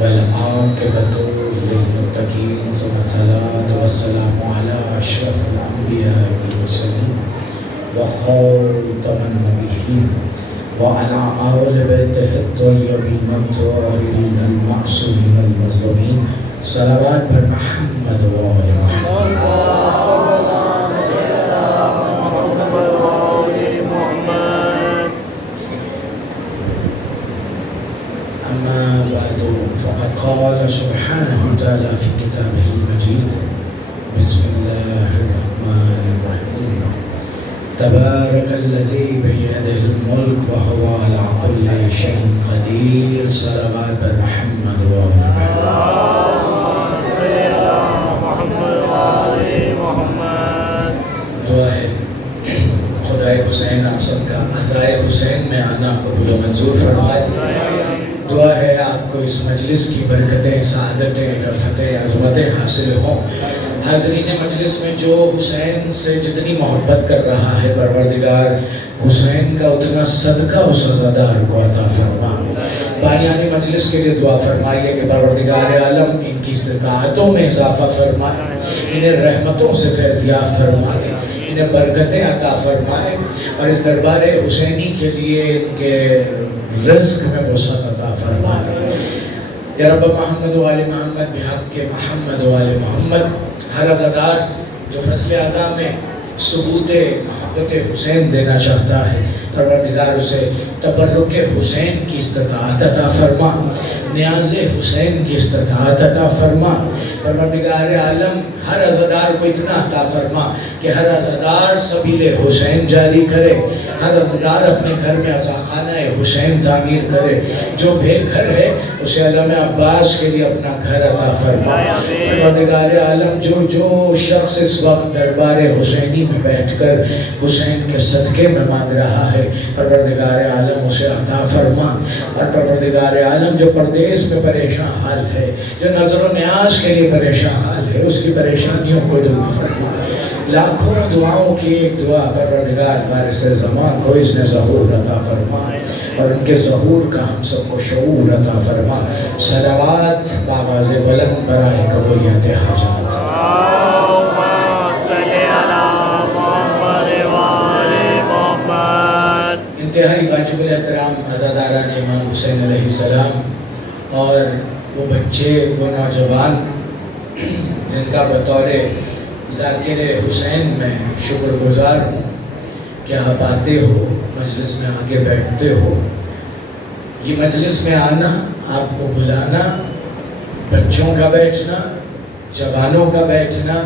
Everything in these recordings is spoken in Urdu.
والعاقبة للمتقين ثم الصلاة والسلام على أشرف الأنبياء والمرسلين وخاتم النبيين وعلى آل بيته الطيبين الطاهرين المعصومين المظلومين صلوات بر محمد وآل محمد. أما بعد فقد قال سبحانه وتعالى في كتابه المجيد بسم الله الرحمن الرحيم تبارك الذي بيده الملك وهو على كل شيء قدير صلوات بر محمد وآل محمد. دعا ہے خدائے حسین آپ سب کا عزائے حسین میں آنا قبول و منظور فرمائے. دعا ہے آپ کو اس مجلس کی برکتیں، سعادتیں، رفتیں، عظمتیں حاصل ہوں. حاضرین مجلس میں جو حسین سے جتنی محبت کر رہا ہے پروردگار حسین کا اتنا صدقہ اس عزادار کو عطا فرما. بانیان مجلس کے لیے دعا فرمائیے کہ پروردگار عالم ان کی استطاعتوں میں اضافہ فرمائے، انہیں رحمتوں سے فیضیاب فرمائے، انہیں برکتیں عطا فرمائے اور اس دربار حسینی کے لیے ان کے رزق میں وسعت عطا فرمائے. یا رب محمد و آل محمد بحق کے محمد و آل محمد. ہر عزادار جو فصل اعضاء میں ثبوت محبت حسین دینا چاہتا ہے پروردگار اسے تبرک حسین کی استطاعت عطا فرما، نیاز حسین کی استطاعت عطا فرما. پروردگار عالم ہر عزادار کو اتنا عطا فرما کہ ہر عزادار سبیل حسین جاری کرے، ہر عزادار اپنے گھر میں عزاخانہ حسین تعمیر کرے. جو بے گھر ہے اسے علم عباس کے لیے اپنا گھر عطا فرما. پروردگار عالم جو شخص اس وقت دربار حسینی میں بیٹھ کر حسین کے صدقے میں مانگ رہا ہے پروردگار عالم اسے عطا فرما. اور پروردگار عالم جو پردیس میں پریشان حال ہے، جو نظر و نیاز کے لیے پریشان حال ہے، اس کی پریشانیوں کو دور فرما. لاکھوں دعاؤں کی ایک دعا پروردگار وارث زمان کو اس نے ظہور عطا فرما اور ان کے ظہور کا ہم سب کو شعور عطا فرما. صلوات بآواز بلند برائے قبولیت حاجات. انتہائی واجب الاحترام عزاداران امام حسین علیہ السلام اور وہ بچے، وہ نوجوان جن کا بطور ذاکر حسین میں شکر گزار ہوں کہ آپ آتے ہو، مجلس میں آگے بیٹھتے ہو. یہ مجلس میں آنا، آپ کو بلانا، بچوں کا بیٹھنا، جوانوں کا بیٹھنا،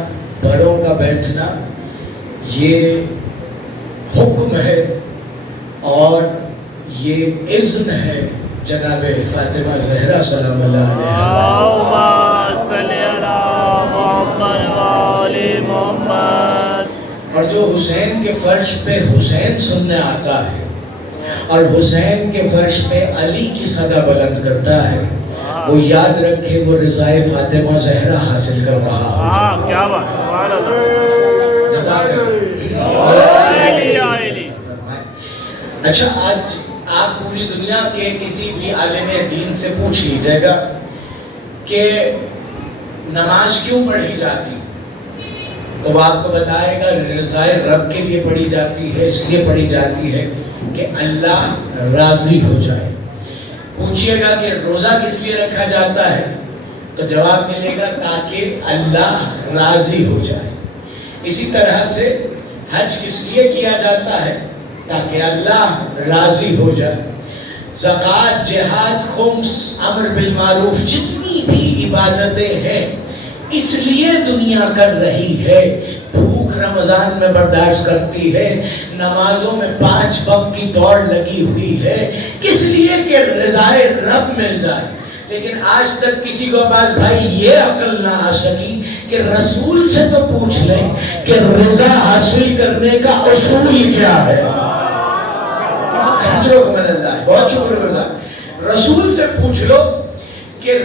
بڑوں کا بیٹھنا، یہ حکم ہے اور یہ اذن ہے جناب فاطمہ زہرا سلام اللہ علیہ. اور جو حسین کے فرش پہ حسین سننے آتا ہے اور حسین کے فرش پہ علی کی صدا بلند کرتا ہے، وہ یاد رکھے وہ رضائے فاطمہ زہرا حاصل کر رہا ہوتا. کیا بات. جزاک اللہ. اچھا، آج آپ پوری دنیا کے کسی بھی عالم دین سے پوچھ لیجئے گا کہ نماز کیوں پڑھی جاتی، تو وہ آپ کو بتائے گا رضائے رب کے لیے پڑھی جاتی ہے، اس لیے پڑھی جاتی ہے کہ اللہ راضی ہو جائے. پوچھئے گا کہ روزہ کس لیے رکھا جاتا ہے، تو جواب ملے گا تاکہ اللہ راضی ہو جائے. اسی طرح سے حج کس لیے کیا جاتا ہے، تاکہ اللہ راضی ہو جائے. زکوٰۃ، جہاد، خمس، امر بالمعروف، جتنی بھی عبادتیں ہیں اس لیے دنیا کر رہی ہے. بھوک رمضان میں برداشت کرتی ہے، نمازوں میں 5 وقت کی دوڑ لگی ہوئی ہے، کس لیے کہ رضائے رب مل جائے. لیکن آج تک کسی کو پاس بھائی یہ عقل نہ آ سکی کہ رسول سے تو پوچھ لیں کہ رضا حاصل کرنے کا اصول کیا ہے. بہت شکر گزار. رسول سے پوچھ لو کہ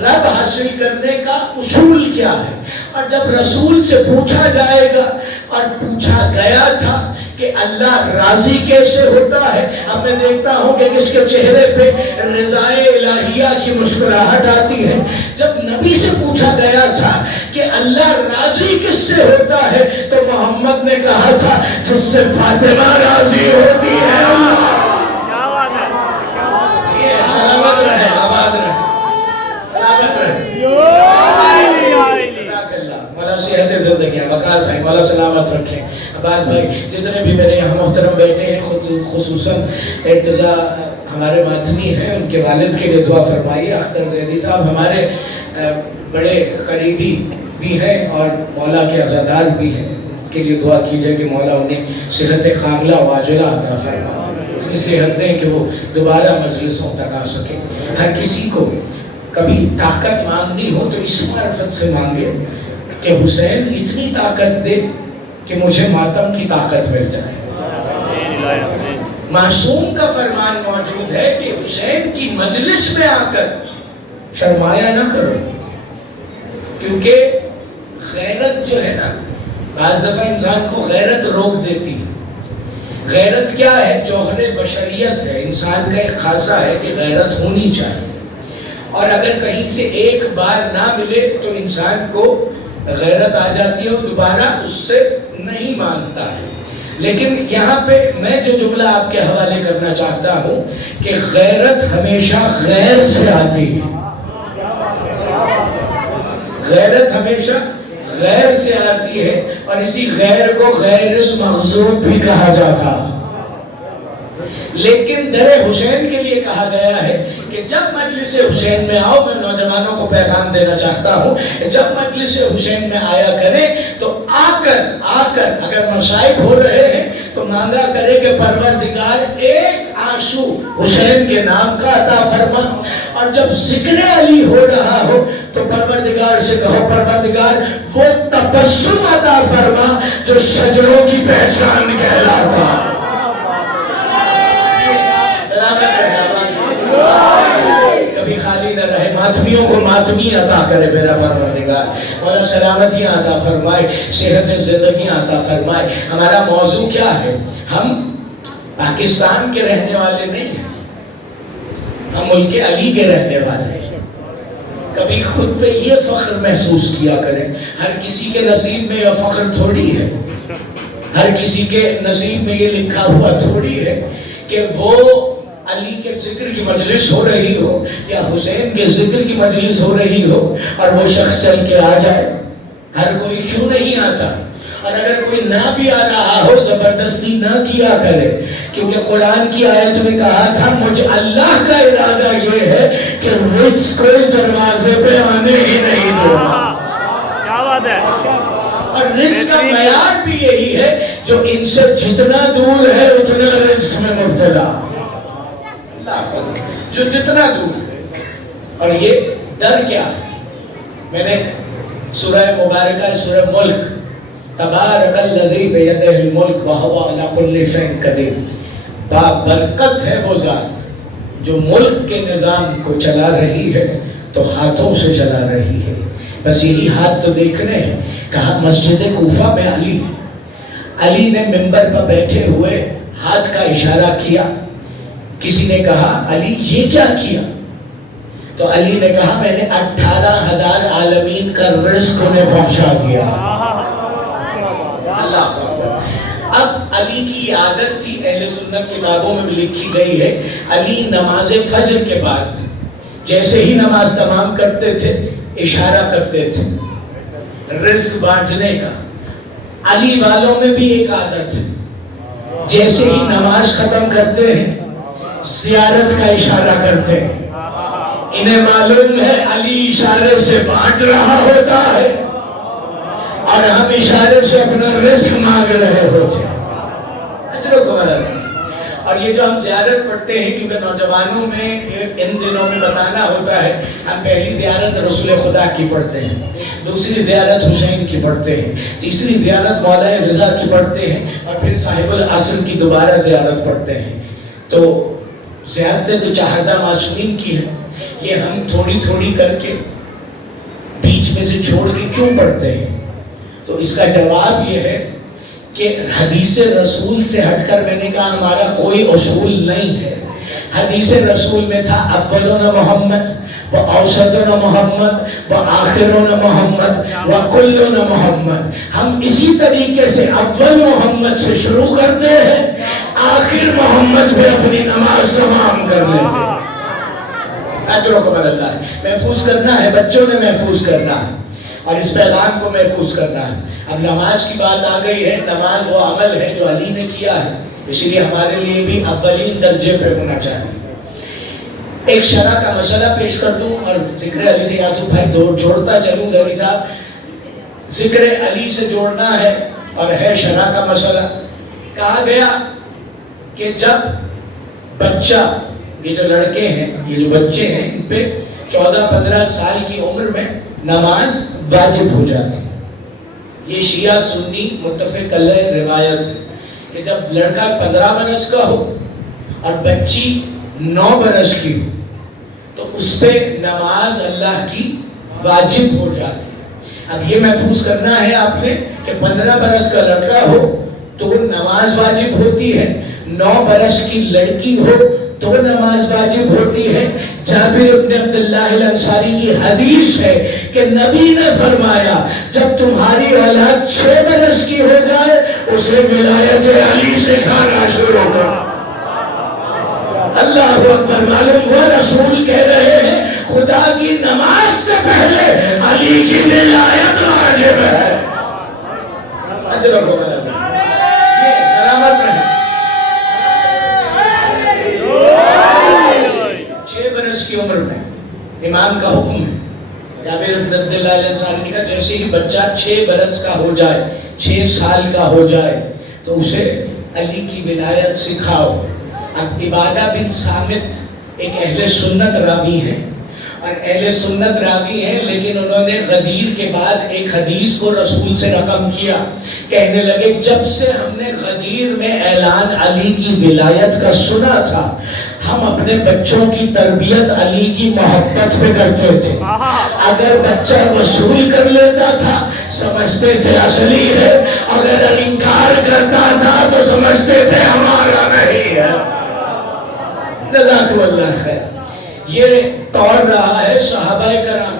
رب حاصل کرنے کا اصول کیا ہے. اور جب رسول سے پوچھا جائے گا، اور پوچھا گیا تھا کہ اللہ راضی کیسے ہوتا ہے، اب میں دیکھتا ہوں کہ کس کے چہرے پہ رضائے الہیہ کی مسکراہٹ آتی ہے. جب نبی سے پوچھا گیا تھا کہ اللہ راضی کس سے ہوتا ہے، تو محمد نے کہا تھا جس سے فاطمہ راضی ہوتی ہے اللہ. سلامت رہے، آباد رہے، سلامت رہے. مولا صحت زندگی، وقار بھائی مولا سلامت رکھیں. عباس بھائی، جتنے بھی میرے یہاں محترم بیٹھے ہیں، خصوصاً ارتضیٰ ہمارے ماتمی ہیں، ان کے والد کے لیے دعا فرمائیے. اختر زیدی صاحب ہمارے بڑے قریبی بھی ہیں اور مولا کے عزادار بھی ہیں. ان کے لیے دعا کیجئے کہ مولا انہیں صحت کاملہ و عاجلہ عطا فرمائے، اتنی صحت دیں کہ وہ دوبارہ مجلسوں تک آ سکیں. ہر کسی کو کبھی طاقت مانگنی ہو تو اس معرفت سے مانگے کہ حسین اتنی طاقت دے کہ مجھے ماتم کی طاقت مل جائے. معصوم کا فرمان موجود ہے کہ حسین کی مجلس میں آ کر شرمایا نہ کرو، کیونکہ غیرت جو ہے نا، بعض دفعہ انسان کو غیرت روک دیتی ہے. غیرت کیا ہے؟ جوہر بشریت ہے. انسان کا ایک خاصہ ہے کہ غیرت ہونی چاہیے، اور اگر کہیں سے ایک بار نہ ملے تو انسان کو غیرت آ جاتی ہے، وہ دوبارہ اس سے نہیں مانتا ہے. لیکن یہاں پہ میں جو جملہ آپ کے حوالے کرنا چاہتا ہوں کہ غیرت ہمیشہ غیر سے آتی ہے. غیرت ہمیشہ غیر سے آتی ہے، اور اسی غیر کو غیر المغضوب بھی کہا جاتا. لیکن در حسین کے لیے کہا گیا ہے کہ جب مجلس حسین میں آؤ، میں نوجوانوں کو پیغام دینا چاہتا ہوں، جب مجلس حسین میں آیا کریں تو آ کر اگر مصائب ہو رہے ہیں تو مانگا کرے کہ پروردگار ایک آنسو حسین کے نام کا عطا فرما. اور جب ذکر علی ہو رہا ہو تو پروردگار سے کہو پروردگار وہ تبسم عطا فرما جو سجدوں کی پہچان کہلاتا. کبھی خالی نہ رہے، ماتمیوں کو ماتمی عطا کرے میرا پروردگار. مولا سلامتیاں عطا فرمائے، صحت زندگیاں عطا فرمائے. ہمارا موضوع کیا ہے؟ ہم پاکستان کے رہنے والے نہیں ہیں، ہم ملک علی کے رہنے والے ہیں. کبھی خود پہ یہ فخر محسوس کیا کریں. ہر کسی کے نصیب میں یہ فخر تھوڑی ہے، ہر کسی کے نصیب میں یہ لکھا ہوا تھوڑی ہے کہ وہ علی کے ذکر کی مجلس ہو رہی ہو یا حسین کے ذکر کی مجلس ہو رہی ہو اور وہ شخص چل کے آ جائے. ہر کوئی کیوں نہیں آتا، اور اگر کوئی نہ بھی آ رہا ہو زبردستی نہ کیا کرے، کیونکہ قرآن کی آیت میں کہا تھا مجھ اللہ کا ارادہ یہ ہے کہ رزق کو اس دروازے پہ آنے ہی نہیں دوں گا. کیا بات ہے. اور رزق کا معیار بھی یہی ہے جو ان سے جتنا دور ہے اتنا رزق میں مبتلا، جو جتنا دور. اور یہ ڈر کیا ہے؟ میں نے سورہ مبارکہ سورہ ملک، تبارک الذی بیدہ الملک وہو علی کل شیء قدیر، بابرکت ہے وہ ذات جو ملک کے نظام کو چلا رہی ہے تو ہاتھوں سے چلا رہی ہے. بس یہی ہاتھ تو دیکھنے ہیں. کہا مسجد کوفہ میں علی نے ممبر پر بیٹھے ہوئے ہاتھ کا اشارہ کیا. کسی نے کہا علی یہ کیا کیا؟ تو علی نے کہا میں نے 18,000 عالمین کا رزق انہیں پہنچا دیا. اللہ اکبر. اب علی کی عادت تھی، اہل سنت کتابوں میں بھی لکھی گئی ہے، علی نماز فجر کے بعد جیسے ہی نماز تمام کرتے تھے اشارہ کرتے تھے رزق بانٹنے کا. علی والوں میں بھی ایک عادت ہے، جیسے ہی نماز ختم کرتے ہیں زیارت کا اشارہ کرتے ہیں. انہیں معلوم ہے علی اشارے سے بانٹ رہا ہوتا ہے اور ہم اشارے سے اپنا رزق مانگ رہے ہوتے ہیں. اجر و کمال. اور یہ جو ہم زیارت پڑھتے ہیں، کیونکہ نوجوانوں میں ان دنوں میں بتانا ہوتا ہے، ہم پہلی زیارت رسول خدا کی پڑھتے ہیں، دوسری زیارت حسین کی پڑھتے ہیں، تیسری زیارت مولا رضا کی پڑھتے ہیں، اور پھر صاحب العصر کی دوبارہ زیارت پڑھتے ہیں. تو زیادتی تو چاہردہ معصومین کی ہے، یہ ہم تھوڑی تھوڑی کر کے بیچ میں سے چھوڑ کے کیوں پڑھتے ہیں؟ تو اس کا جواب یہ ہے کہ حدیث رسول سے ہٹ کر میں نے کہا ہمارا کوئی اصول نہیں ہے۔ حدیث رسول میں تھا اولون محمد و اوسطون محمد و آخرون محمد و کلون محمد۔ ہم اسی طریقے سے اول محمد سے شروع کرتے ہیں، آخر محمد پہ اپنی نماز تمام کر لیتے ہیں۔ اجرکم اللہ، محفوظ کرنا ہے، بچوں نے محفوظ کرنا ہے اور اس پیغام کو محفوظ کرنا ہے۔ اب نماز کی بات آ گئی ہے، نماز وہ عمل ہے جو علی نے کیا ہے، اس لیے ہمارے لیے بھی اولین درجے پہ ہونا چاہیے۔ ایک شرح کا مسئلہ پیش کر دوں اور ذکر علی سے یاسر بھائی جوڑتا چلوں۔ ذری صاحب، ذکر علی سے جوڑنا ہے اور ہے شرح کا مسئلہ۔ کہا گیا کہ جب بچہ، یہ جو لڑکے ہیں، یہ جو بچے ہیں، ان پہ 14-15 سال کی عمر میں نماز واجب ہو جاتی، یہ شیعہ سنی متفق علیہ روایت ہے کہ جب لڑکا 15 برس کا ہو اور بچی 9 برس کی ہو تو اس پہ نماز اللہ کی واجب ہو جاتی۔ اب یہ محفوظ کرنا ہے آپ نے کہ 15 برس کا لڑکا ہو تو نماز واجب ہوتی ہے، 9 برس کی لڑکی ہو تو نماز واجب ہوتی ہے۔ جابر ابن عبداللہ الانصاری کی حدیث ہے کہ نبی نے فرمایا جب تمہاری اولاد 6 برس کی ہو جائے اسے ولایت علی سے کھانا شروع کر۔ اللہ اکبر، معلوم ہوا رسول کہہ رہے ہیں خدا کی نماز سے پہلے علی کی ولایت واجب ہے۔ یہ سلامت رہے۔ 6 برس کی عمر میں امام کا حکم ہے، جابر بن عبداللہ الانصاری نے کہا جیسے ہی بچہ 6 برس کا ہو جائے، 6 سال کا ہو جائے تو اسے علی کی ولایت سکھاؤ۔ اب عبادہ بن صامت ایک اہل سنت راوی ہیں اور اہل سنت راوی ہیں، لیکن انہوں نے غدیر کے بعد ایک حدیث کو رسول سے رقم کیا، کہنے لگے جب سے ہم نے غدیر میں اعلان علی کی ولایت کا سنا تھا ہم اپنے بچوں کی تربیت علی کی محبت پہ کرتے تھے۔ اگر بچہ وصول کر لیتا تھا سمجھتے تھے اصلی ہے، اگر انکار کرتا تھا تو سمجھتے تھے ہمارا نہیں ہے۔ جزاکم اللہ خیر۔ یہ طور رہا ہے صحابہ کرام،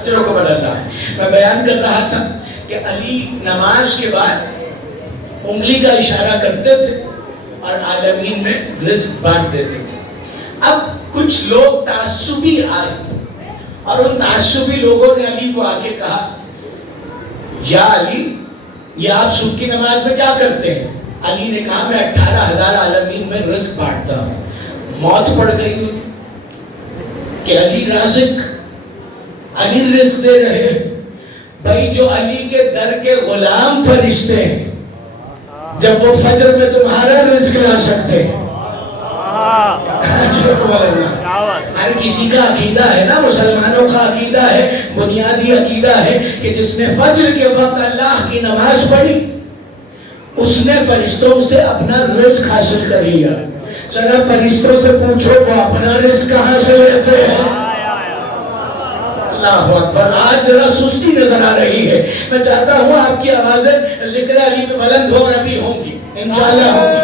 اجرکم اللہ۔ میں بیان کر رہا تھا کہ علی نماز کے بعد انگلی کا اشارہ کرتے تھے اور عالمین میں رزق بانٹ دیتے تھے۔ اب کچھ لوگ تعصبی آئے اور ان تعصبی لوگوں نے علی کو آ کے کہا یا علی یہ آپ صبح کی نماز میں کیا کرتے ہیں؟ علی نے کہا میں 18,000 عالمین میں رزق بانٹتا ہوں۔ موت پڑ گئی انہیں کہ علی رازق، علی رزق دے رہے ہیں۔ بھائی جو علی کے در کے غلام فرشتے ہیں جب وہ فجر میں تمہارا رزق لا سکتے ہیں، ہر کسی کا عقیدہ ہے نا، مسلمانوں کا عقیدہ ہے، بنیادی عقیدہ ہے کہ جس نے فجر کے وقت اللہ کی نماز پڑھی اس نے فرشتوں سے اپنا رزق حاصل کر لیا۔ ذرا فرشتوں سے پوچھو وہ اپنا رزق کہاں سے لیتے ہیں؟ اللہ اکبر۔ آج ذرا سستی نظر آ رہی ہے، میں چاہتا ہوں آپ کی آوازیں ذکر علی پہ بلند ہو، اور ابھی ہوں گی انشاءاللہ ہوں گی۔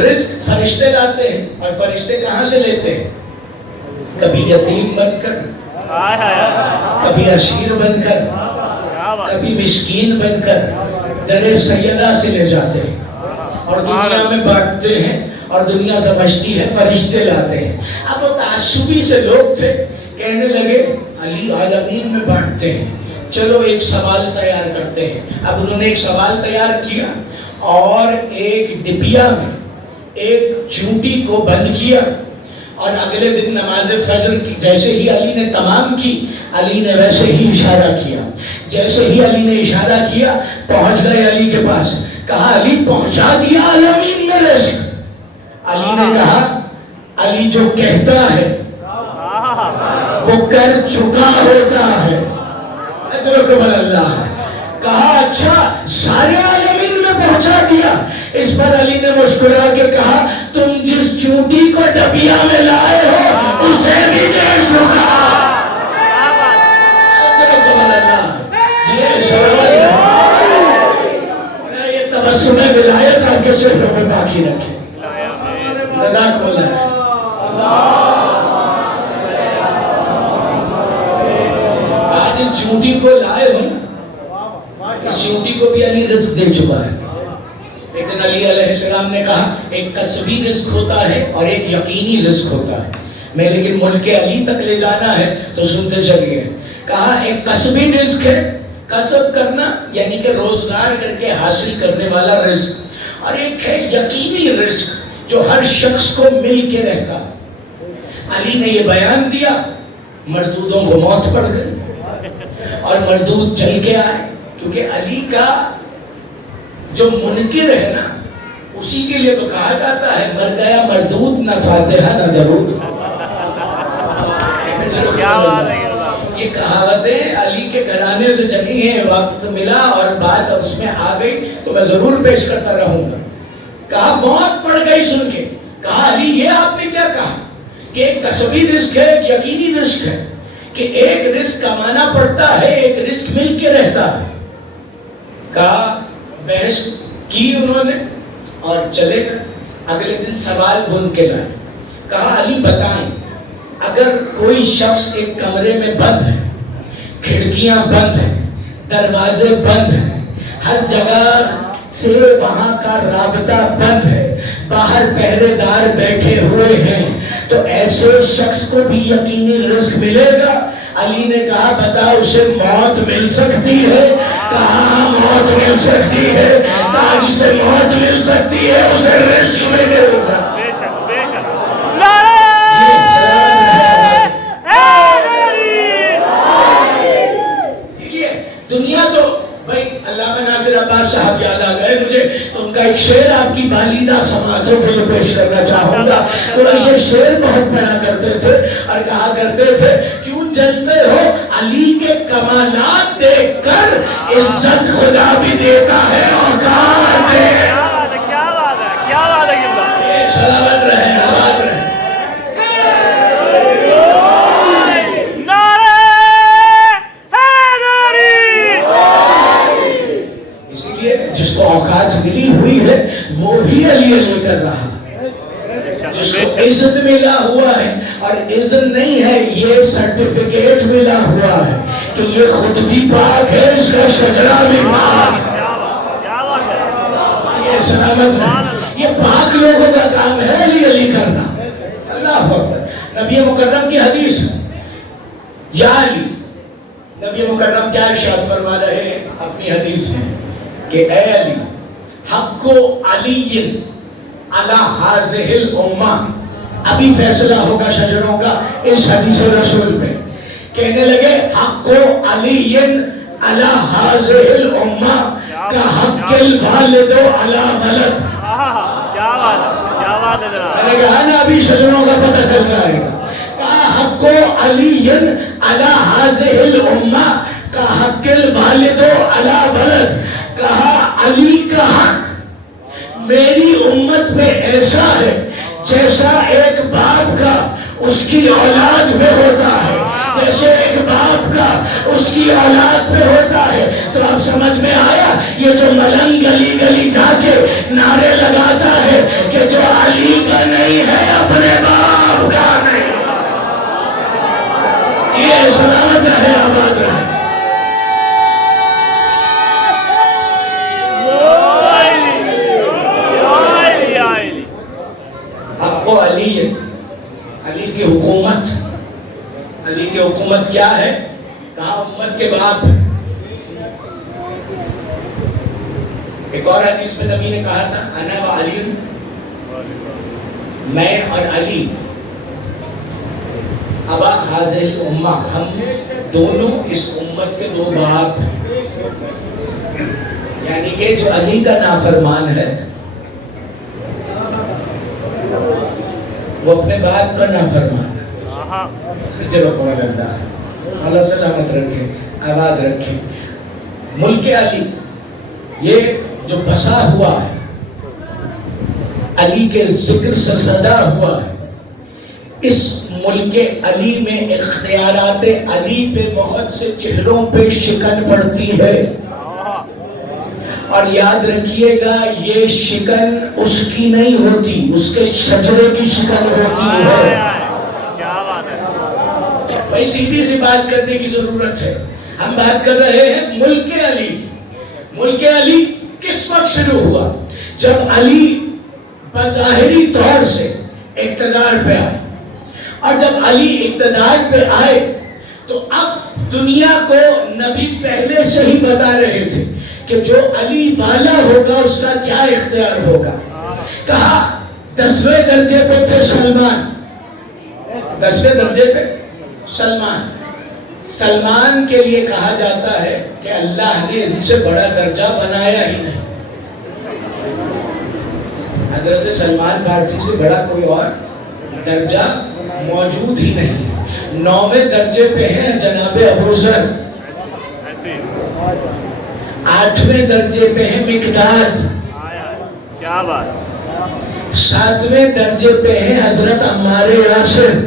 رزق فرشتے لاتے ہیں اور فرشتے کہاں سے لیتے ہیں؟ کبھی یتیم بن کر، کبھی اسیر بن کر، کبھی مسکین بن کر در سیدہ سے لے جاتے ہیں اور دنیا میں بانٹتے ہیں اور دنیا سمجھتی ہے فرشتے لاتے ہیں۔ اب وہ تعصبی سے لوگ تھے، کہنے لگے علی عالمین میں بانٹتے ہیں، چلو ایک سوال تیار کرتے ہیں۔ اب انہوں نے ایک سوال تیار کیا اور ایک ڈبیا میں ایک چونٹی کو بند کیا اور اگلے دن نماز فجر کی جیسے ہی علی نے تمام کی، علی نے ویسے ہی اشارہ کیا۔ جیسے ہی علی نے اشارہ کیا پہنچ گئے علی کے پاس، کہا علی پہنچا دیا عالمین میں رزق؟ علی نے کہا علی جو کہتا ہے وہ کر چکا ہوتا ہے۔ اجرکم اللہ۔ کہا اچھا سارے عالمین میں پہنچا دیا. اس پر علی نے مسکرا کے کہا تم جس چونٹی کو ڈبیا میں لائے ہو اسے بھی دے چکا. یہ تبسم ولایت آپ کے چہروں میں باقی رکھے. جزاک اللہ. آج اس چونٹی کو لائے ہو نا، اس چونٹی کو بھی علی رزق دے چکا ہے. لیکن علی علیہ السلام نے کہا ایک کسبی رزق ہوتا ہے اور ایک یقینی رزق ہوتا ہے. میں لیکن ملک علی تک لے جانا ہے تو سنتے چلیے. کہا ایک کسبی رزق ہے، کسب کرنا یعنی کہ روزگار کر کے حاصل کرنے والا رزق، اور ایک ہے یقینی رزق جو ہر شخص کو مل کے رہتا. علی نے یہ بیان دیا، مردودوں کو موت پڑ گئی اور مردود چل کے آئے. کیونکہ علی کا جو منکر ہے نا اسی کے لیے تو کہا جاتا ہے مر گیا مردود نہ فاتحہ نہ درود. یہ کہاوتیں علی کے گھرانے سے چلی ہیں. وقت ملا اور بات اس میں آ گئی تو میں ضرور پیش کرتا رہوں گا. کہا موت پڑ گئی سن کے. کہا علی یہ آپ نے کیا کہا کہ ایک کسبی رزق ہے ایک یقینی رزق ہے، کہ ایک رزق کمانا پڑتا ہے ایک رزق مل کے رہتا ہے. کہا بحث کی انہوں نے اور چلے گئے. اگلے دن سوال بن کے لائے. کہا علی بتائیں اگر کوئی شخص ایک کمرے میں بند ہے، کھڑکیاں بند ہیں، دروازے بند ہیں، ہر جگہ سے وہاں کا رابطہ بند ہے، باہر پہرے دار بیٹھے ہوئے ہیں، تو ایسے شخص کو بھی یقینی رزق ملے گا؟ علی نے کہا بتا اسے موت مل سکتی ہے؟ کہا موت مل سکتی ہے. کہا جسے موت مل سکتی ہے اسے رزق بھی مل سکتی ہے. دنیا تو بھائی علامہ ناصر عباس صاحب یاد آ گئے مجھے، تو ان کا ایک شعر آپ کی بالیدہ سماعتوں کے لیے پیش کرنا چاہوں گا. وہ یہ شعر بہت پڑھا کرتے تھے اور کہا کرتے تھے کیوں جلتے ہو علی کے کمالات دیکھ کر، عزت خدا بھی دیتا ہے اوقات ہے. سلامت رہے آباد رہے. جس کو اوقات ملی ہوئی ہے وہی علی علی کر رہا ہے. جس کو عزت ملا ہوا ہے، اور عزت نہیں ہے یہ سرٹیفکیٹ ملا ہوا ہے کہ یہ خود بھی پاک ہے اس کا شجرہ بھی پاک. یہ سلامت ہے. یہ پاک لوگوں کا کام ہے علی علی کرنا. اللہ اکبر. نبی مکرم کی حدیث یا علی، نبی مکرم کیا ارشاد فرما رہے ہیں اپنی حدیث میں کہ اے علی حق علی علی ہذہ الامہ. ابھی فیصلہ ہوگا شجروں کا اس حدیث رسول پہ. کہنے لگے حق علی علی ہذہ الامہ کا حق الوالد علی ولد. میں نے کہا نا ابھی شجروں کا پتہ چل جائے گا. کہا حق علی علی ہذہ الامہ کا حق الوالد علی ولد. کہا علی کا حق میری امت میں ایسا ہے جیسا ایک باپ کا اس کی اولاد میں ہوتا ہے، جیسے ایک باپ کا اس کی اولاد میں ہوتا ہے. تو اب سمجھ میں آیا یہ جو ملنگ گلی گلی جا کے نعرے لگاتا ہے کہ جو علی کا نہیں ہے اپنے باپ کا نہیں. یہ سلامت رہے آباد رہے. علی علی کی حکومت، علی کی حکومت کیا ہے؟ کہا امت کے باپ. ایک اور حدیث میں نبی نے کہا تھا انا و علی، میں اور علی ابا ہذہ الامہ، ہم دونوں اس امت کے دو باپ ہیں. یعنی کہ جو علی کا نافرمان ہے وہ اپنے باپ کا نافرمان ہے. چلو کمال اللہ اللہ سلامت رکھے آباد رکھے. ملک علی یہ جو بسا ہوا ہے، علی کے ذکر سے سجا ہوا ہے، اس ملک علی میں اختیارات علی پہ بہت سے چہروں پہ شکن پڑتی ہے، اور یاد رکھیے گا یہ شکن اس کی نہیں ہوتی، اس کے شجرے کی شکن ہوتی ہے۔ بھائی سیدھی سی بات کرنے کی ضرورت ہے، ہم بات کر رہے ہیں ملک علی کی۔ ملک علی کس وقت شروع ہوا؟ جب علی بظاہری طور سے اقتدار پہ آئے، اور جب علی اقتدار پہ آئے تو اب دنیا کو نبی پہلے سے ہی بتا رہے تھے کہ جو علی والا ہوگا اس کا کیا اختیار ہوگا۔ کہا 10ویں درجے پہ تھے سلمان، 10ویں درجے پہ سلمان۔ سلمان کے لیے کہا جاتا ہے کہ اللہ نے ان سے بڑا درجہ بنایا ہی نہیں، حضرت سلمان فارسی سے بڑا کوئی اور درجہ موجود ہی نہیں۔ 9ویں درجے پہ ہیں جناب ابو ذر، 8ویں درجے پہ ہیں مقداد، 7ویں درجے پہ ہیں حضرت عمار یاسر۔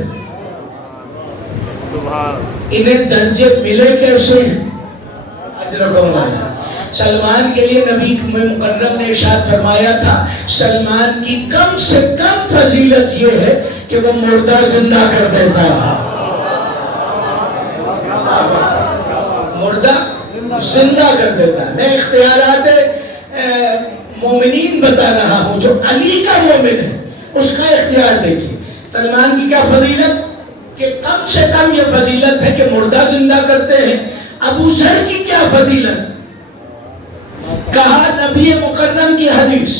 انہیں درجے ملے کیسے ہیں؟ اجرکم اللہ۔ سلمان کے لیے نبی مکرم نے ارشاد فرمایا تھا سلمان کی کم سے کم فضیلت یہ ہے کہ وہ مردہ زندہ کر دیتا ہے، مردہ زندہ کر دیتا ہے۔ میں اختیارات مومنین بتا رہا ہوں، جو علی کا مومن ہے اس کا اختیار دیکھیے۔ سلمان کی کیا فضیلت کہ کم سے کم یہ فضیلت ہے کہ مردہ زندہ کرتے ہیں۔ ابو ذر کی کیا فضیلت؟ کہا نبی مکرم کی حدیث،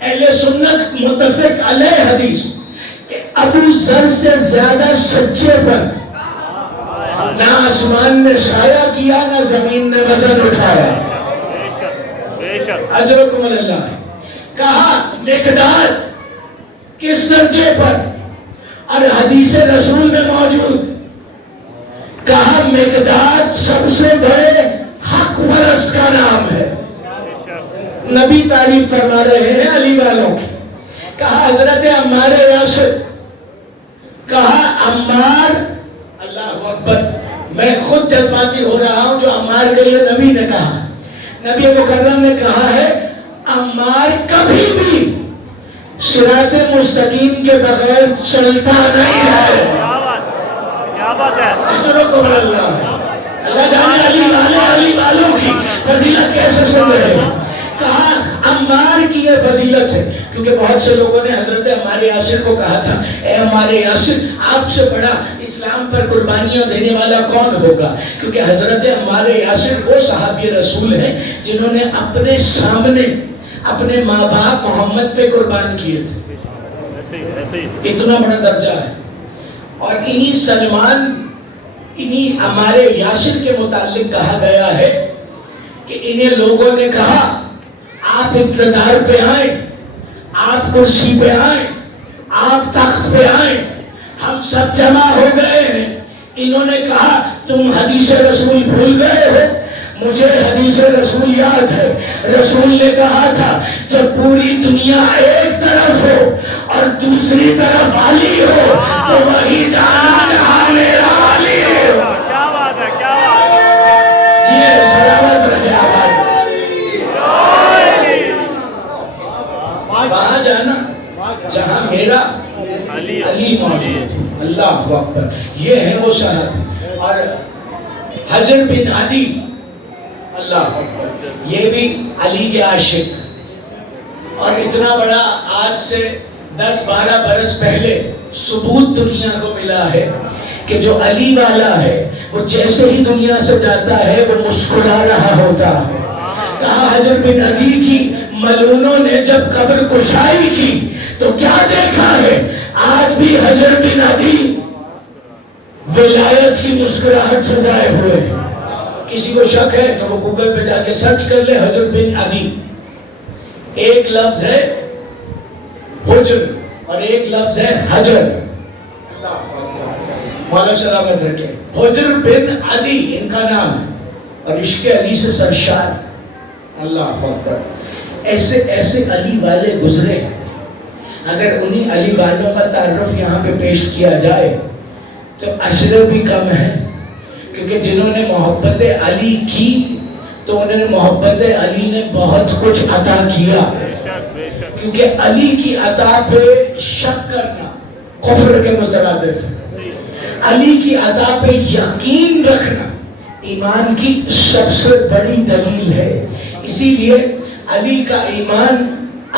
اہل سنت متفق علیہ حدیث، کہ ابو ذر سے زیادہ سچے پر نہ آسمان نے سایہ کیا نہ زمین نے وزن اٹھایا۔ اجرکم اللہ۔ کہا مقداد کس درجے پر، اور حدیث رسول میں موجود، کہا مقداد سب سے بڑے حق پرست کا نام ہے۔ نبی تعریف فرما رہے ہیں علی والوں کی۔ کہا حضرت عمار یاسر، کہا عمار، اللہ اکبر، میں خود جذباتی ہو رہا ہوں جو عمار کے لیے نبی نے کہا۔ نبی مکرم نے کہا ہے عمار کبھی بھی صراط مستقیم کے بغیر چلتا نہیں ہے۔ کیا بات ہے؟ اجرکم اللہ۔ اللہ جانے علی والوں کی فضیلت کیسے سن رہے ہیں۔ کہا عمار کی یہ فضیلت ہے، کیونکہ بہت سے لوگوں نے حضرت عمار یاسر کو کہا تھا اے عمار یاسر آپ سے بڑا اسلام پر قربانیاں دینے والا کون ہوگا، کیونکہ حضرت عمار یاسر وہ صحابی رسول ہیں جنہوں نے اپنے سامنے اپنے ماں باپ محمد پہ قربان کیے تھے۔ اتنا بڑا درجہ ہے۔ اور انہی سلمان، انہی عمار یاسر کے متعلق کہا گیا ہے کہ انہیں لوگوں نے کہا آپ اقتدار پہ آئیں، آپ کرسی پہ آئیں، آپ تخت پہ آئیں، ہم سب جمع ہو گئے ہیں۔ انہوں نے کہا تم حدیث رسول بھول گئے ہو، مجھے حدیث رسول یاد ہے۔ رسول نے کہا تھا جب پوری دنیا ایک طرف ہو اور دوسری طرف علی ہو تو وہی جانا جہاں میرا علی ہو۔ کیا بات ہے، کیا بات ہے۔ جی سلامت رہے آباد۔ وہاں جانا جہاں میرا علی موجود۔ اللہ اکبر۔ یہ ہے وہ صحابی۔ اور حجر بن عدی، اللہ اکبر، یہ بھی علی کے عاشق۔ اور اتنا بڑا آج سے 10-12 برس پہلے ثبوت دنیا کو ملا ہے کہ جو علی والا ہے وہ جیسے ہی دنیا سے جاتا ہے وہ مسکرا رہا ہوتا ہے۔ کہا حجر بن عدی کی ملونوں نے جب قبر کشائی کی تو کیا دیکھا ہے، آج بھی حجر بن عدی ولایت کی مسکراہٹ سے ظاہر ہوئے ہیں۔ کسی کو شک ہے تو وہ گوگل پہ جا کے سرچ کر لے حجر بن عدی۔ ایک لفظ ہے حجر اور ایک لفظ ہے حجر۔ مولا سلامت رکھے۔ حجر بن عدی ان کا نام ہے، اور عشق علی سے سرشار. اللہ اکبر. ایسے ایسے علی والے گزرے. اگر انہی علی والوں کا تعارف یہاں پہ پیش کیا جائے تو اشرے بھی کم ہیں، کیونکہ جنہوں نے محبت علی کی تو انہوں نے محبت علی نے بہت کچھ عطا کیا. کیونکہ علی کی عطا پہ شک کرنا کفر کے مترادف ہے. علی کی عطا پہ یقین رکھنا ایمان کی سب سے بڑی دلیل ہے. اسی لیے علی کا ایمان،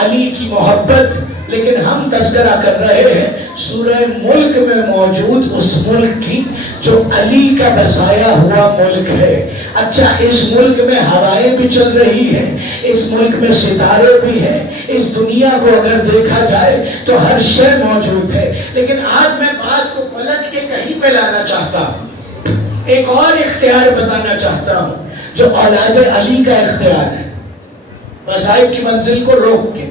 علی کی محبت. لیکن ہم تذکرہ کر رہے ہیں سورہ ملک میں موجود اس ملک کی جو علی کا بسایا ہوا ملک ہے. اچھا، اس ملک میں ہوائیں بھی چل رہی ہیں، اس ملک میں ستارے بھی ہیں، اس دنیا کو اگر دیکھا جائے تو ہر شے موجود ہے. لیکن آج میں بات کو پلٹ کے کہیں پہ لانا چاہتا ہوں، ایک اور اختیار بتانا چاہتا ہوں جو اولاد علی کا اختیار ہے. مصائب کی منزل کو روک کے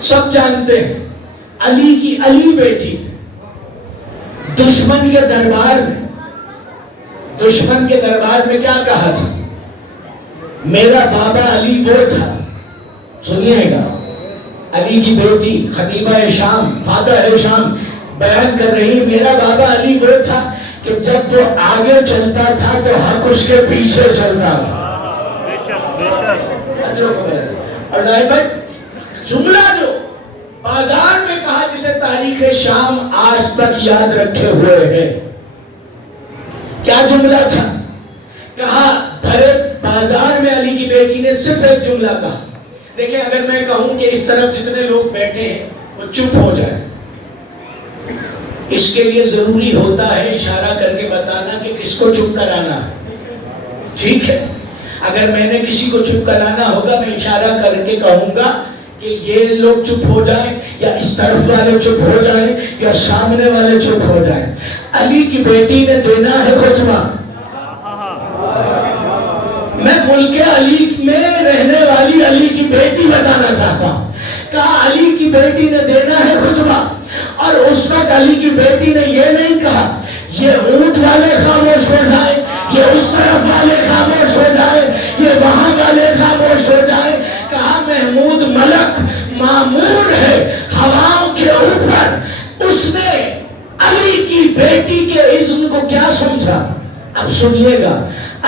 سب جانتے ہیں علی کی علی بیٹی دشمن کے دربار میں کیا کہا تھا؟ میرا بابا علی وہ تھا. سنیے گا، علی کی بیٹی خطیبہ شام، فاتح شام بیان کر رہی، میرا بابا علی وہ تھا کہ جب وہ آگے چلتا تھا تو حق اس کے پیچھے چلتا تھا. اور بھائی جملہ جو بازار میں کہا، جسے تاریخ شام آج تک یاد رکھے ہوئے ہیں، کیا جملہ تھا؟ کہا بھرے بازار میں علی کی بیٹی نے صرف ایک جملہ کہا. دیکھیں، اگر میں کہوں کہ اس طرف جتنے لوگ بیٹھے ہیں وہ چپ ہو جائیں، اس کے لیے ضروری ہوتا ہے اشارہ کر کے بتانا کہ کس کو چپ کرانا ہے. ٹھیک ہے، اگر میں نے کسی کو چپ کرانا ہوگا میں اشارہ کر کے کہوں گا کہ یہ لوگ چپ ہو جائیں، یا اس طرف والے چپ ہو جائیں، یا سامنے والے چپ ہو جائیں. علی کی بیٹی نے دینا ہے خطبہ. میں ملک علی میں رہنے والی علی کی بیٹی بتانا چاہتا ہوں. کہا علی کی بیٹی نے دینا ہے خطبہ، اور اس وقت علی کی بیٹی نے یہ نہیں کہا یہ اونٹ والے خاموش ہو جائیں، یہ اس طرف والے خاموش ہو جائیں، یہ وہاں والے خاموش ہو جائیں. کہا محمود ملک مامور ہے ہواؤں کے اوپر. اس نے علی کی بیٹی کے اذن کو کیا سمجھا؟ اب سنیے گا،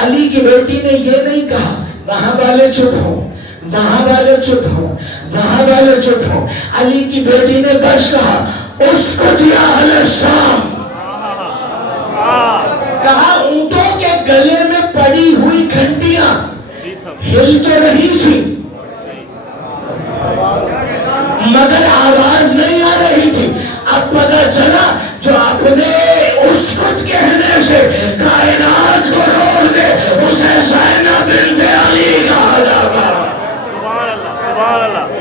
علی کی بیٹی نے یہ نہیں کہا وہاں والے چپ ہوں، وہاں والے چپ ہوں، وہاں والے چپ ہوں. علی کی بیٹی نے بس کہا اسکت یا اہل شام. کہا اونٹوں کے گلے میں پڑی ہوئی گھنٹیاں ہل تو رہی تھی مگر آواز نہیں آ رہی تھی. اب پتہ چلا جو اپنے اسکت کہنے سے کائنات کو روک دے اسے زینب بنت علی کہا جاتا. سبحان اللہ، سبحان اللہ.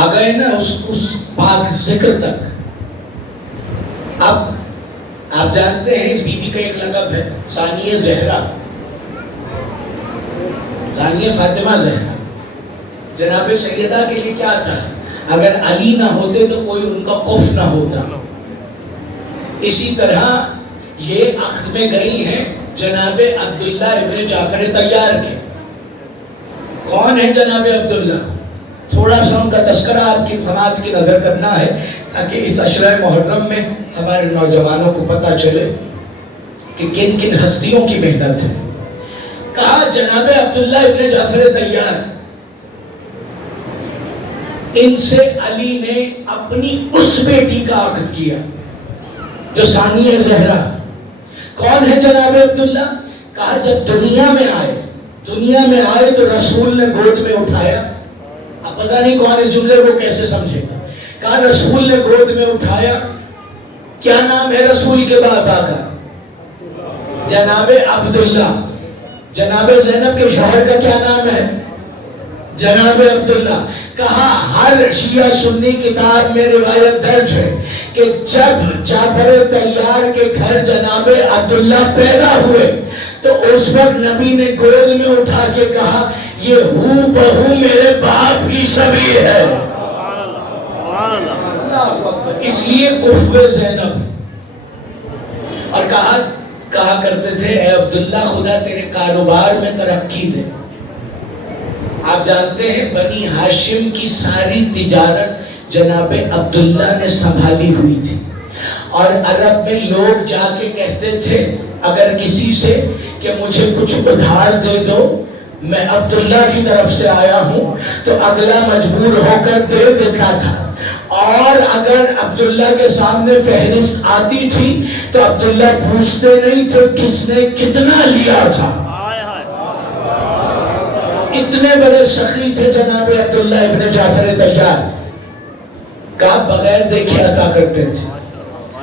آگئے نا اس پاک ذکر تک. اب آپ جانتے ہیں اس بی بی کا ایک لقب ہے ثانیہ زہرا، ثانیہ فاطمہ زہرا. جناب سیدہ کے لیے کیا تھا؟ اگر علی نہ ہوتے تو کوئی ان کا کف نہ ہوتا. اسی طرح یہ عقد میں گئی ہیں جناب عبداللہ ابن جعفر طیار کے. کون ہے جناب عبداللہ؟ تھوڑا سا ان کا تذکرہ آپ کی سماعت کی نظر کرنا ہے تاکہ اس عشرہ محرم میں ہمارے نوجوانوں کو پتہ چلے کہ کن کن ہستیوں کی محنت ہے. کہا جناب عبداللہ ابن جعفر طیار، ان سے علی نے اپنی اس بیٹی کا عقد کیا جو ثانیہ زہرا. کون ہے جناب عبداللہ؟ کہا جب دنیا میں آئے تو رسول نے گود میں اٹھایا. اب پتہ نہیں کون اس جملے کو کیسے سمجھے گا. کہا رسول نے گود میں اٹھایا. کیا نام ہے رسول کے بابا کا؟ جناب عبداللہ. جناب زینب کے شوہر کا کیا نام ہے؟ جناب عبداللہ. کہا ہر شیعہ سنی کتاب میں روایت درج ہے کہ جب جعفر طیار کے گھر جناب عبداللہ پیدا ہوئے تو اس وقت نبی نے گود میں اٹھا کے کہا یہ ہو بہو میرے باپ کی شبیہ ہے. اس لیے کفو زینب. اور کہا کرتے تھے اے عبداللہ خدا تیرے کاروبار میں ترقی دے. آپ جانتے ہیں بنی ہاشم کی ساری تجارت جناب عبداللہ نے سنبھالی ہوئی تھی. اور عرب میں لوگ جا کے کہتے تھے اگر کسی سے کہ مجھے کچھ ادھار دے دو میں عبداللہ کی طرف سے آیا ہوں تو اگلا مجبور ہو کر دے دیتا تھا. اور اگر عبداللہ کے سامنے فہرست آتی تھی تو عبداللہ پوچھتے نہیں تھے کس نے کتنا لیا تھا. اتنے بڑے سخی تھے جناب عبداللہ ابن جعفر طیار کا بغیر دیکھے عطا کرتے تھے.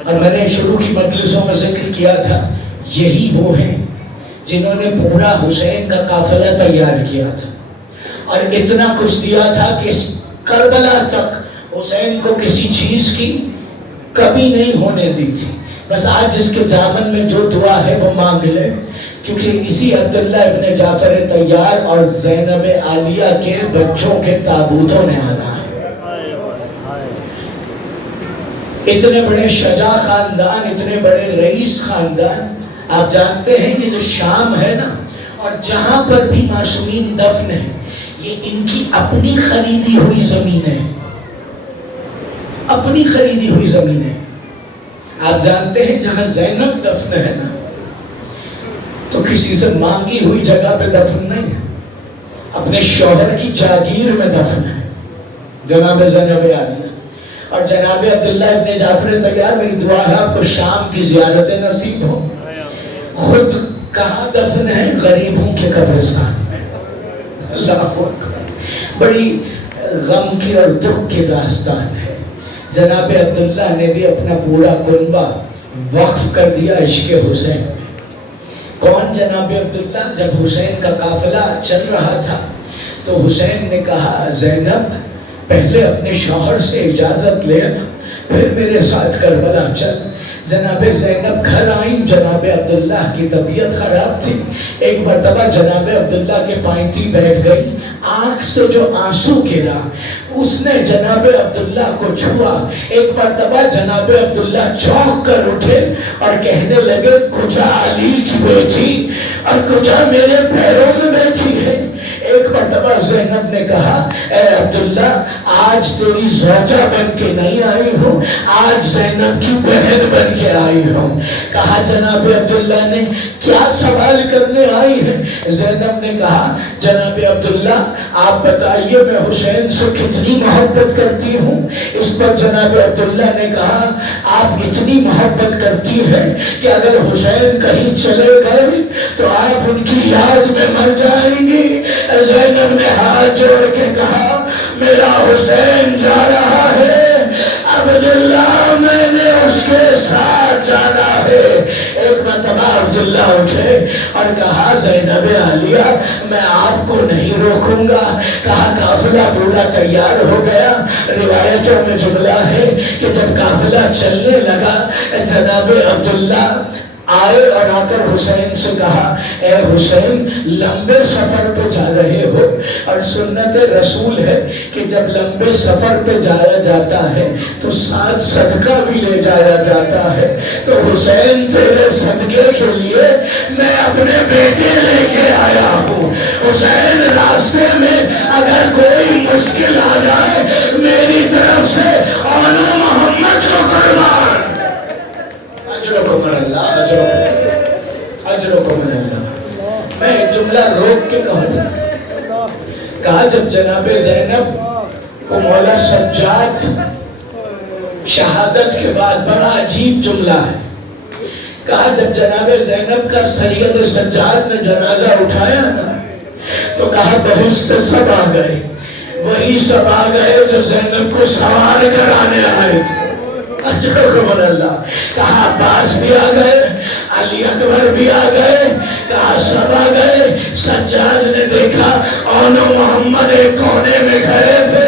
اور میں نے شروع کی مجلسوں میں ذکر کیا تھا یہی وہ ہیں جنہوں نے پورا حسین کا قافلہ تیار کیا تھا اور اتنا کچھ دیا تھا کہ کربلا تک حسین کو کسی چیز کی کمی نہیں ہونے دی تھی. بس آج جس کے دامن میں جو دعا ہے وہ مانگ لے کیونکہ اسی عبداللہ ابن جعفر طیار اور زینب عالیہ کے بچوں کے تابوتوں نے آنا ہے. اتنے بڑے شجاع خاندان, اتنے بڑے رئیس خاندان. آپ جانتے ہیں یہ جو شام ہے نا اور جہاں پر بھی معصومین دفن ہیں یہ ان کی اپنی خریدی ہوئی زمینیں, اپنی خریدی ہوئی زمینیں. آپ جانتے ہیں جہاں زینب دفن ہے نا تو کسی سے مانگی ہوئی جگہ پہ دفن نہیں ہے, اپنے شوہر کی جاگیر میں دفن ہے جناب زینب عالیہ. اور جناب عبداللہ ابن جعفر طیار میری دعا ہے آپ کو شام کی زیارتیں نصیب ہو. خود کہاں دفن ہے؟ غریبوں کے قبرستان میں. اللہ اکبر. بڑی غم کی اور دکھ کی داستان ہے. جناب عبداللہ نے بھی اپنا پورا کنبہ وقف کر دیا عشق حسین میں. کون جناب عبداللہ؟ جب حسین کا قافلہ چل رہا تھا تو حسین نے کہا زینب پہلے اپنے شوہر سے اجازت لے پھر میرے ساتھ کربلا چل. جناب زینب گھر آئیں. جناب عبداللہ کی طبیعت خراب تھی. ایک مرتبہ جناب عبداللہ کے پائنتی بیٹھ گئی, آنکھ سے جو آنسو گرا اس نے جناب عبداللہ کو چھوا. ایک مرتبہ جناب عبداللہ چونک کر اٹھے اور کہنے لگے کجا علی کی بیٹی اور کجا میرے پیروں میں بیٹھی ہے. ایک مرتبہ زینب نے کہا اے عبداللہ آج تیری زوجہ بن کے نہیں آئی ہوں, آج زینب کی بہن بن کے آئی ہوں. کہا جناب عبداللہ نے کیا سوال کرنے آئی ہے؟ زینب نے کہا جناب عبداللہ آپ بتائیے میں حسین سے کتنی محبت کرتی ہوں. اس پر جناب عبداللہ نے کہا آپ اتنی محبت کرتی ہیں کہ اگر حسین کہیں چلے گئے تو آپ ان کی یاد میں مر جائیں گی. زینب نے ہاتھ جوڑ کے کہا میرا حسین جا رہا ہے عبداللہ میں نے اس کے ساتھ جانا ہے. ایک مرتبہ عبداللہ اٹھے اور کہا زینب عالیہ میں آپ کو نہیں روکوں گا. کہا قافلہ پورا تیار ہو گیا. روایتوں میں جملہ ہے کہ جب قافلہ چلنے لگا جناب عبداللہ آئے اور آ کر حسین سے کہا اے حسین لمبے سفر پہ جا رہے ہو اور سنت رسول ہے کہ جب لمبے سفر پہ جایا جاتا ہے تو ساتھ صدقہ بھی لے جایا جاتا ہے. تو حسین تیرے صدقے کے لیے میں اپنے بیٹے لے کے آیا ہوں. حسین راستے میں اگر کوئی مشکل آ جائے میری طرف سے آنا محمد کو قربان. اجرکم من اللہ, اجرکم من اللہ. میں ایک جملہ روک کے کہوں. کہا جب جناب زینب کو مولا سجاد شہادت کے بعد بڑا عجیب جملہ ہے. کہا جب جناب زینب کا سید سجاد نے جنازہ اٹھایا نا تو کہا بہشت سب آ گئے, وہی سب آ گئے جو زینب کو سوار کرانے آئے تھے. اجرکم اللہ. کہا عباس بھی آ گئے, علی اکبر بھی آ گئے, کہا سب آ گئے. سجاد نے دیکھا اونو محمد ایک کونے میں کھڑے تھے.